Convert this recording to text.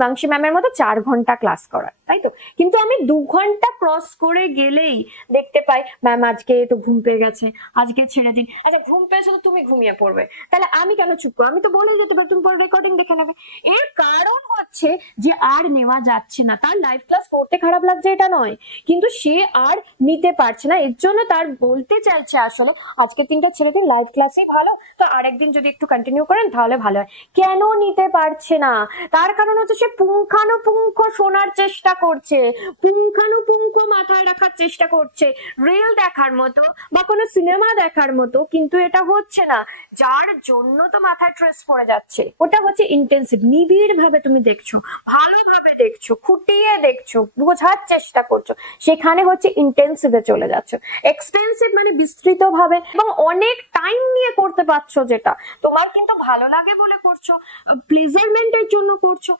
মাংসী ম্যামের মতো 4 ঘন্টা ক্লাস করার, তাই তো? কিন্তু আমি 2 ঘন্টা ক্রস করে গেলেই দেখতে পাই ম্যাম আজকে তো ঘুম পেয়ে গেছে, আজকে ছেড়ে দিন। আচ্ছা ঘুম পেয়েছো তো তুমি ঘুমিয়ে পড়বে, তাহলে আমি কেন চুপ করবো? আমি তো বলেই যেতে পারি তুমি পরে রেকর্ডিং দেখে নেবে। এর কারণ হচ্ছে যে আর নেওয়া যাচ্ছে না। তার লাইভ ক্লাস করতে খারাপ লাগছে এটা নয়, কিন্তু সে আর নিতে পারছে না। এর জন্য তার বলতে চাইছে আসলে আজকে 3টা ছেড়ে দিন, লাইভ ক্লাসই ভালো, তো আরেকদিন যদি একটু কন্টিনিউ করেন তাহলে ভালো হয়। কেন নিতে পারছে না? তার কারণ হচ্ছে সে পুঙ্খানুপুঙ্খ শোনার চেষ্টা করছে, পুঙ্খানুপুঙ্খ মাথায় রাখার চেষ্টা করছে, রিল দেখার মতো বা কোনো সিনেমা দেখার মতো, কিন্তু এটা হচ্ছে না। যার জন্য তো মাথায় স্ট্রেস পড়ে যাচ্ছে। ওটা হচ্ছে ইন্টেন্সিভ, নিবিড় ভাবে তুমি দেখছো, ভালোভাবে দেখছো, খুঁটিয়ে দেখছো, বোঝার চেষ্টা করছো, সেখানে হচ্ছে ইন্টেন্সিভে চলে যাচ্ছ। এক্সপেন্সিভ মানে বিস্তৃত ভাবে এবং অনেক টাইম নিয়ে করতে পারছো, যেটা তোমার কিন্তু ভালো লাগে বলে করছো, প্লেজারমেন্টের জন্য করছো।